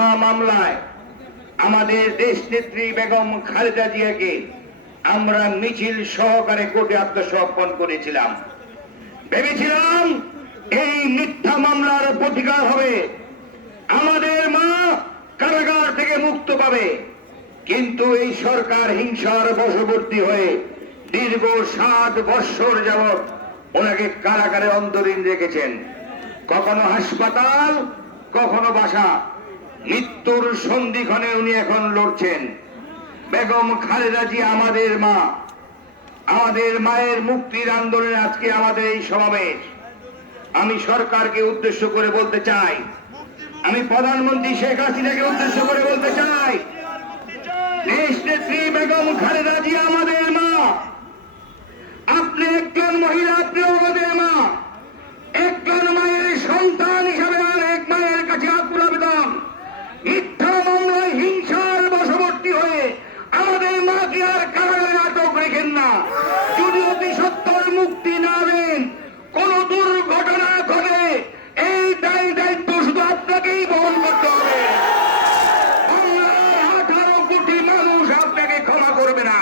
মিথ্যা মামলায় আমাদের দেশ নেত্রী বেগম খালেদা জিয়াকে আমরা মিছিল সহকারে কোর্টে আত্মসমর্পণ করেছিলাম। ভেবেছিলাম এই মিথ্যা মামলার প্রতিকার হবে। আমাদের মা কারাগার থেকে মুক্ত পাবে। কিন্তু এই সরকার হিংসার বশবর্তী হয়ে দীর্ঘ সাত বৎসর যাবৎ ওনাকে কারাগারে অন্তরীণ রেখেছেন। কখনো হাসপাতাল, কখনো বাসা। মৃত্যুর সন্ধিক্ষণে উনি এখন লড়ছেন। বেগম খালেদা জি আমাদের মা। আমাদের মায়ের মুক্তির আন্দোলনে আজকে আমাদের এই সমাবেশ। আমি সরকারকে উদ্দেশ্য করে বলতে চাই। আমি প্রধানমন্ত্রী শেখ হাসিনাকে উদ্দেশ্য করে বলতে চাই। দেশ নেত্রী বেগম খালেদা জি আমাদের মা। আপনি একজন মহিলা আপনি আমাদের মা একজন মায়ের সন্তান হিসাবে আর এক মায়ের কাছে আকুল আবেদন মিথ্যা মামলায় হিংসার বশবর্তী হয়ে আর কারাগারে আটক রেখেন না। যদি অতি সত্তর মুক্তি না দেন, কোন দুর্ঘটনা ঘটে, এই দায় দায়িত্ব শুধু আপনাকেই বহন করতে হবে। আঠারো কোটি মানুষ আপনাকে ক্ষমা করবে না।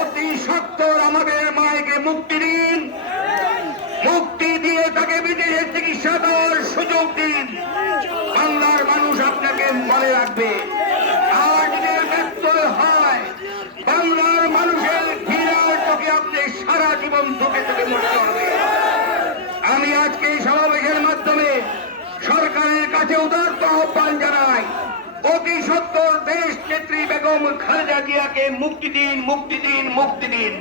অতি সত্তর আমাদের মায়েকে মুক্তি দিন। মুক্তি দিয়ে তাকে বিদেশে চিকিৎসা দেওয়ার সুযোগ দিন। বাংলার মানুষ আপনাকে মনে রাখবে আর যদি এর ব্যর্থ হয় বাংলার মানুষের ঘৃণার চোখে আপনি জীবন চোখে চোখে মরতে হবে আমি আজকে এই সমাবেশের মাধ্যমে সরকারের কাছে উদার্ত আহ্বান জানাই, অতি সত্তর দেশ নেত্রী বেগম খালেদা জিয়াকে মুক্তি দিন মুক্তি দিন মুক্তি দিন।